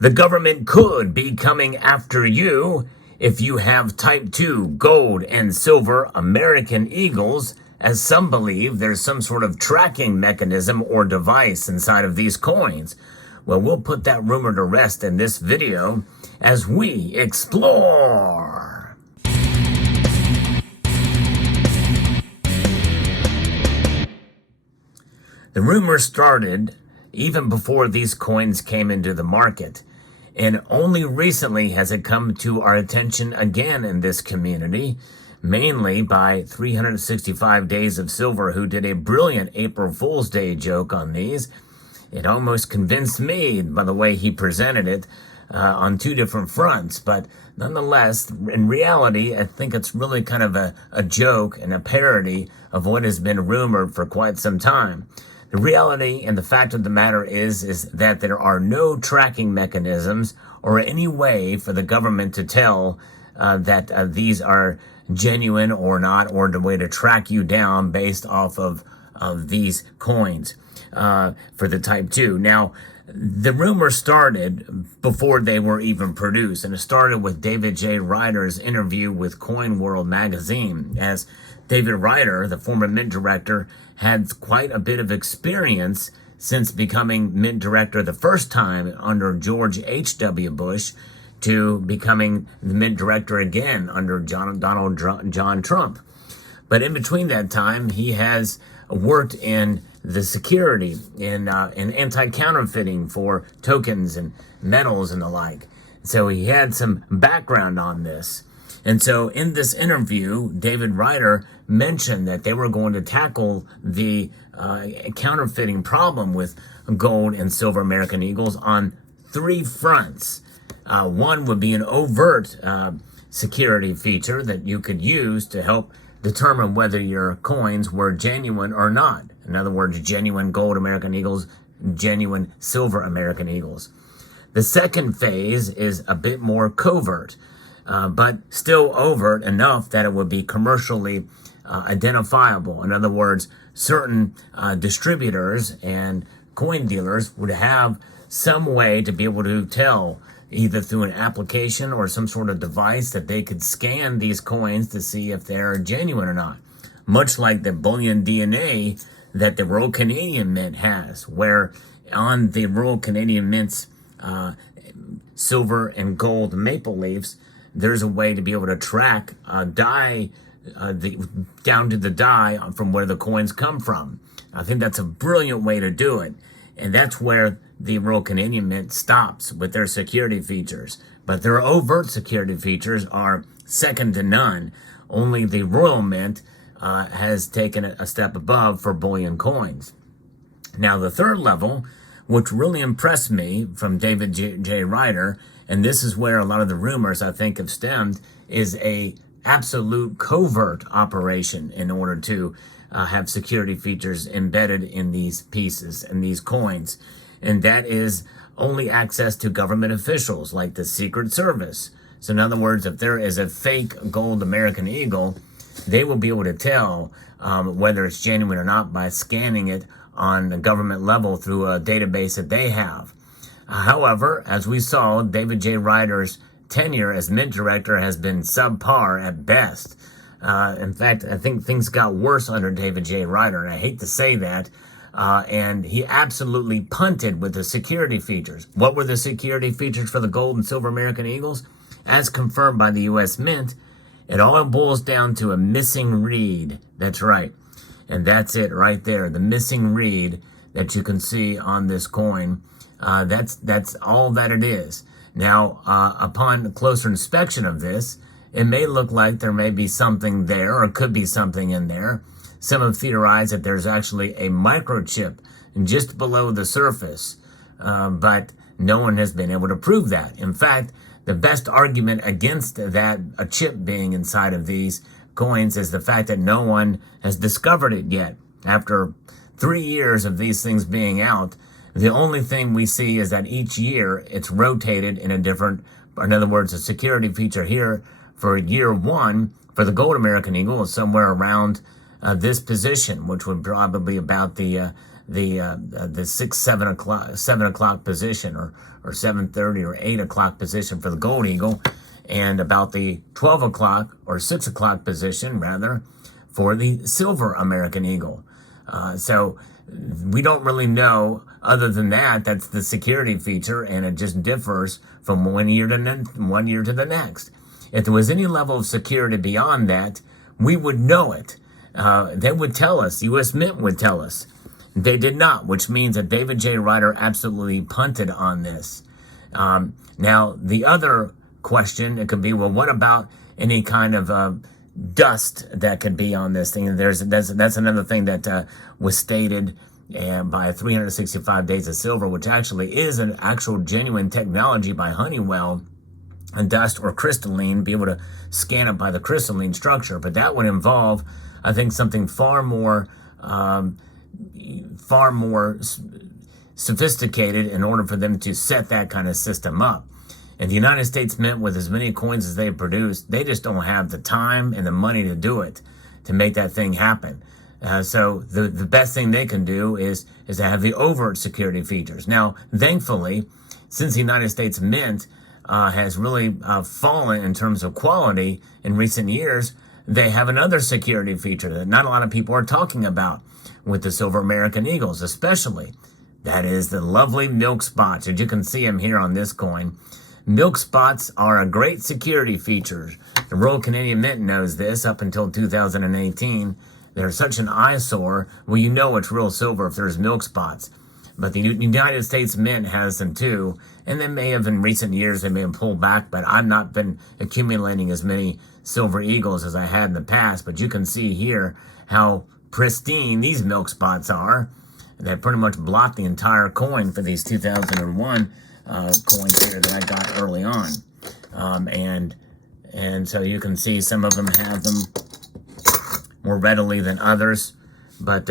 The government could be coming after you if you have type 2 gold and silver American Eagles, as some believe there's some sort of tracking mechanism or device inside of these coins. Well, we'll put that rumor to rest in this video as we explore. The rumor started even before these coins came into the market, and only recently has it come to our attention again in this community, mainly by 365 Days of Silver, who did a brilliant April Fool's Day joke on these. It almost convinced me by the way he presented it on two different fronts, but nonetheless, in reality, I think it's really kind of a joke and a parody of what has been rumored for quite some time. The reality and the fact of the matter is that there are no tracking mechanisms or any way for the government to tell that these are genuine or not, or the way to track you down based off of these coins for the Type 2. Now, the rumor started before they were even produced, and it started with David J. Ryder's interview with Coin World magazine, as David Ryder, the former Mint director, had quite a bit of experience since becoming Mint director the first time under George H.W. Bush to becoming the Mint director again under John Trump. But in between that time, he has worked in the security in anti-counterfeiting for tokens and metals and the like. So he had some background on this. And so in this interview, David Ryder mentioned that they were going to tackle the counterfeiting problem with gold and silver American Eagles on three fronts. One would be an overt security feature that you could use to help determine whether your coins were genuine or not. In other words, genuine gold American Eagles, genuine silver American Eagles. The second phase is a bit more covert, but still overt enough that it would be commercially identifiable. In other words, certain distributors and coin dealers would have some way to be able to tell, either through an application or some sort of device, that they could scan these coins to see if they're genuine or not. Much like the bullion DNA that the Royal Canadian Mint has, where on the Royal Canadian Mint's silver and gold maple leafs, there's a way to be able to track down to the die from where the coins come from. I think that's a brilliant way to do it. And that's where the Royal Canadian Mint stops with their security features. But their overt security features are second to none. Only the Royal Mint has taken a step above for bullion coins. Now, the third level, which really impressed me from David J. Ryder, and this is where a lot of the rumors, I think, have stemmed, is a absolute covert operation in order to have security features embedded in these pieces and these coins. And that is only access to government officials like the Secret Service. So in other words, if there is a fake gold American Eagle, they will be able to tell whether it's genuine or not by scanning it on the government level through a database that they have. However, as we saw, David J. Ryder's tenure as Mint director has been subpar at best. In fact, I think things got worse under David J. Ryder, and I hate to say that. And he absolutely punted with the security features. What were the security features for the gold and silver American Eagles? As confirmed by the U.S. Mint, it all boils down to a missing reed. That's right. And that's it right there. The missing reed that you can see on this coin. That's all that it is. Now, upon closer inspection of this, it may look like there may be something there, or could be something in there. Some have theorized that there's actually a microchip just below the surface, but no one has been able to prove that. In fact, the best argument against that, a chip being inside of these coins, is the fact that no one has discovered it yet. After 3 years of these things being out, the only thing we see is that each year it's rotated in a different, in other words, a security feature here for year one for the gold American Eagle is somewhere around this position, which would probably be about the the 7 o'clock position, or 7:30 or 8 o'clock position for the gold eagle, and about the 12 o'clock or 6 o'clock position rather for the silver American eagle. So we don't really know. Other than that, that's the security feature, and it just differs from one year to the next. If there was any level of security beyond that, we would know it. They would tell us. U.S. Mint would tell us. They did not, which means that David J. Ryder absolutely punted on this. Now, the other question, it could be, well, what about any kind of dust that could be on this thing? That's another thing that was stated by 365 Days of Silver, which actually is an actual genuine technology by Honeywell, and dust or crystalline, be able to scan it by the crystalline structure. But that would involve, I think, something far more sophisticated in order for them to set that kind of system up. And the United States Mint, with as many coins as they produce, they just don't have the time and the money to do it, to make that thing happen. So the best thing they can do is to have the overt security features. Now, thankfully, since the United States Mint has really fallen in terms of quality in recent years, they have another security feature that not a lot of people are talking about with the silver American eagles, especially. That is the lovely milk spots. As you can see them here on this coin. Milk spots are a great security feature. The Royal Canadian Mint knows this up until 2018. They're such an eyesore. Well, you know it's real silver if there's milk spots. But the United States Mint has them too. And they may have, in recent years, they may have pulled back, but I've not been accumulating as many silver eagles as I had in the past. But you can see here how pristine these milk spots are. They pretty much blot the entire coin for these 2001 coins here that I got early on. And so you can see some of them have them more readily than others. But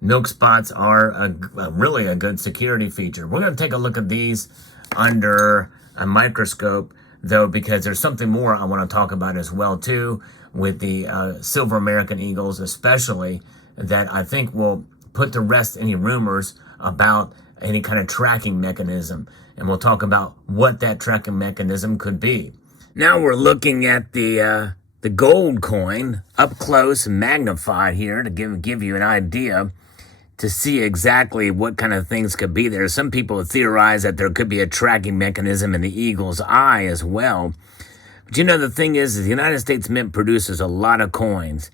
milk spots are really a good security feature. We're going to take a look at these under a microscope, though, because there's something more I want to talk about as well, too, with the silver American eagles especially, that I think will put to rest any rumors about any kind of tracking mechanism. And we'll talk about what that tracking mechanism could be. Now we're looking at the gold coin up close and magnified here to give you an idea, to see exactly what kind of things could be there. Some people theorize that there could be a tracking mechanism in the eagle's eye as well. But you know, the thing is the United States Mint produces a lot of coins.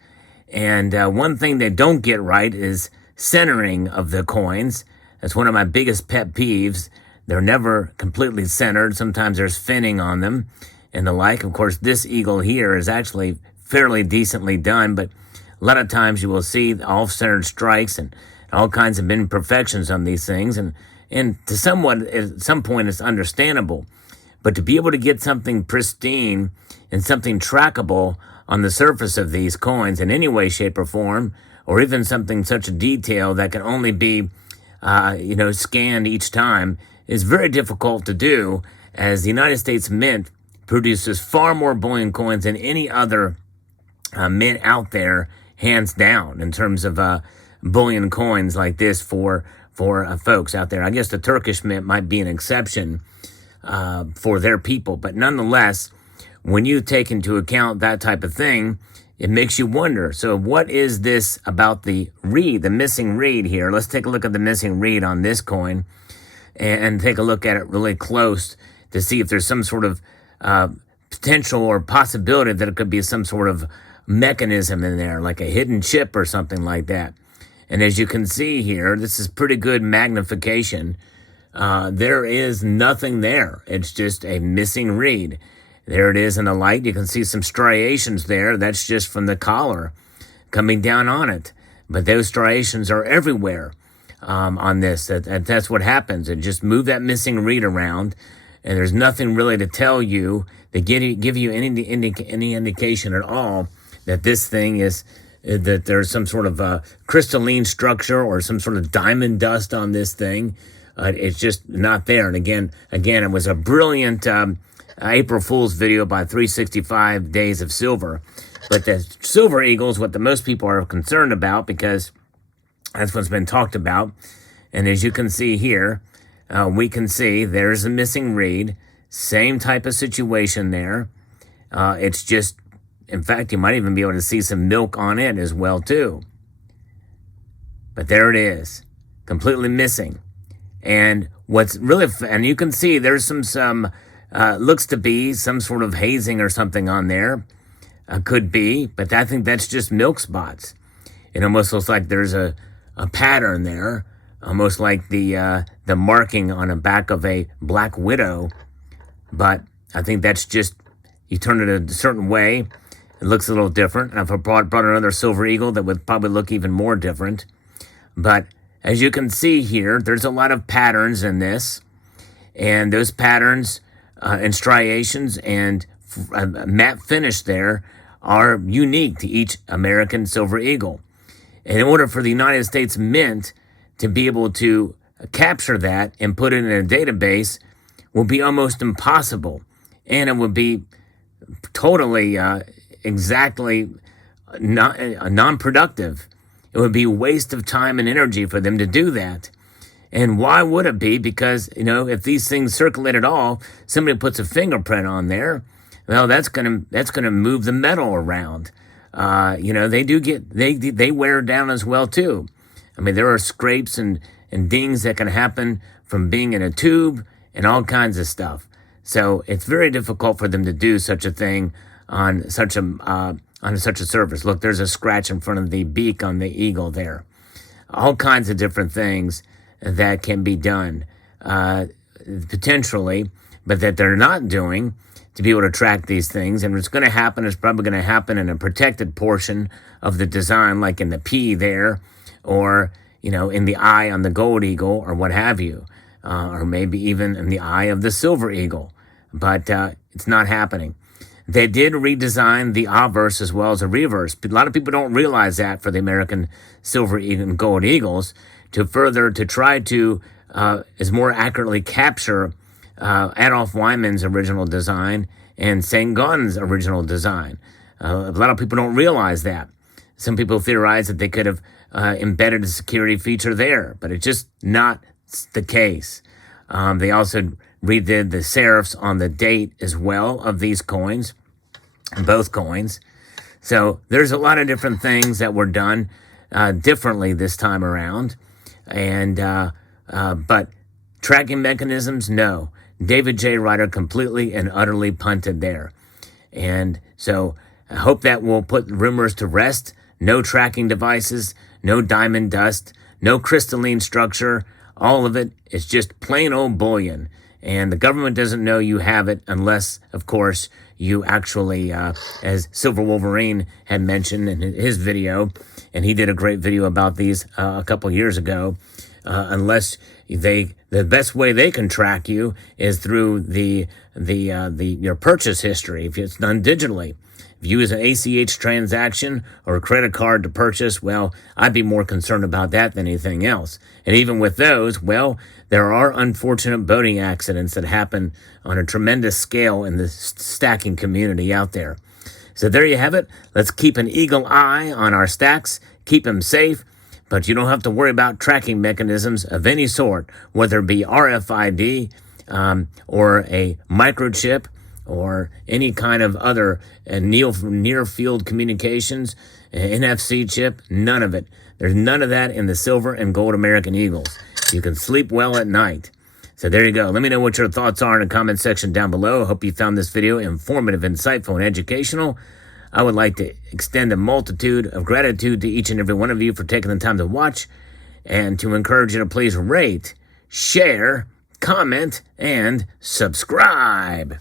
And one thing they don't get right is centering of the coins. That's one of my biggest pet peeves. They're never completely centered. Sometimes there's finning on them and the like. Of course, this eagle here is actually fairly decently done, but a lot of times you will see off-centered strikes and all kinds of imperfections on these things. And to somewhat, at some point, it's understandable. But to be able to get something pristine and something trackable on the surface of these coins in any way, shape, or form, or even something such a detail that can only be, scanned each time, is very difficult to do, as the United States Mint produces far more bullion coins than any other mint out there, hands down, in terms of bullion coins like this for folks out there. I guess the Turkish Mint might be an exception for their people, but nonetheless, when you take into account that type of thing, it makes you wonder. So what is this about the reed, the missing reed here? Let's take a look at the missing reed on this coin and take a look at it really close to see if there's some sort of potential or possibility that it could be some sort of mechanism in there, like a hidden chip or something like that. And as you can see here, this is pretty good magnification. There is nothing there. It's just a missing reed. There it is in the light. You can see some striations there. That's just from the collar coming down on it. But those striations are everywhere on this. That's what happens. And just move that missing reed around, and there's nothing really to tell you, to give you any indication at all that this thing is, that there's some sort of crystalline structure or some sort of diamond dust on this thing. It's just not there. And again, it was a brilliant April Fool's video by 365 Days of Silver. But the silver eagle is what the most people are concerned about, because That's what's been talked about. And as you can see here, we can see there's a missing reed. Same type of situation there. It's just, in fact, you might even be able to see some milk on it as well, too. But there it is, completely missing. And what's really, and you can see there's some looks to be some sort of hazing or something on there. Could be, but I think that's just milk spots. It almost looks like there's a pattern there, almost like the marking on the back of a black widow. But I think that's just, you turn it a certain way, it looks a little different. And if I brought another silver eagle, that would probably look even more different. But as you can see here, there's a lot of patterns in this. And those patterns and striations and matte finish there are unique to each American silver eagle. And in order for the United States Mint to be able to capture that and put it in a database will be almost impossible. And it would be totally, exactly non-productive. It would be a waste of time and energy for them to do that. And why would it be? Because, if these things circulate at all, somebody puts a fingerprint on there, well, that's gonna move the metal around. They wear down as well too. I mean, there are scrapes and dings that can happen from being in a tube and all kinds of stuff. So it's very difficult for them to do such a thing on such a surface. Look, there's a scratch in front of the beak on the eagle there. All kinds of different things that can be done potentially, but that they're not doing to be able to track these things. And what's going to happen is probably going to happen in a protected portion of the design, like in the P there, or, in the eye on the gold eagle or what have you, or maybe even in the eye of the silver eagle. But it's not happening. They did redesign the obverse as well as the reverse. A lot of people don't realize that for the American silver and gold eagles, to try to more accurately capture Adolf Wyman's original design and St. Gaudens's original design. A lot of people don't realize that. Some people theorize that they could have embedded a security feature there, but it's just not the case. They also redid the serifs on the date as well of these coins, both coins. So there's a lot of different things that were done differently this time around. And but tracking mechanisms, no. David J. Ryder completely and utterly punted there. And so I hope that will put rumors to rest. No tracking devices, no diamond dust, no crystalline structure. All of it is just plain old bullion. And the government doesn't know you have it unless, of course, you actually, as Silver Wolverine had mentioned in his video, and he did a great video about these a couple years ago, unless the best way they can track you is through your purchase history, if it's done digitally. If you use an ACH transaction or a credit card to purchase, well, I'd be more concerned about that than anything else. And even with those, well, there are unfortunate boating accidents that happen on a tremendous scale in the stacking community out there. So there you have it. Let's keep an eagle eye on our stacks, keep them safe, but you don't have to worry about tracking mechanisms of any sort, whether it be RFID or a microchip or any kind of other near field communications, NFC chip, none of it. There's none of that in the silver and gold American Eagles. You can sleep well at night. So there you go. Let me know what your thoughts are in the comment section down below. I hope you found this video informative, insightful, and educational. I would like to extend a multitude of gratitude to each and every one of you for taking the time to watch, and to encourage you to please rate, share, comment, and subscribe.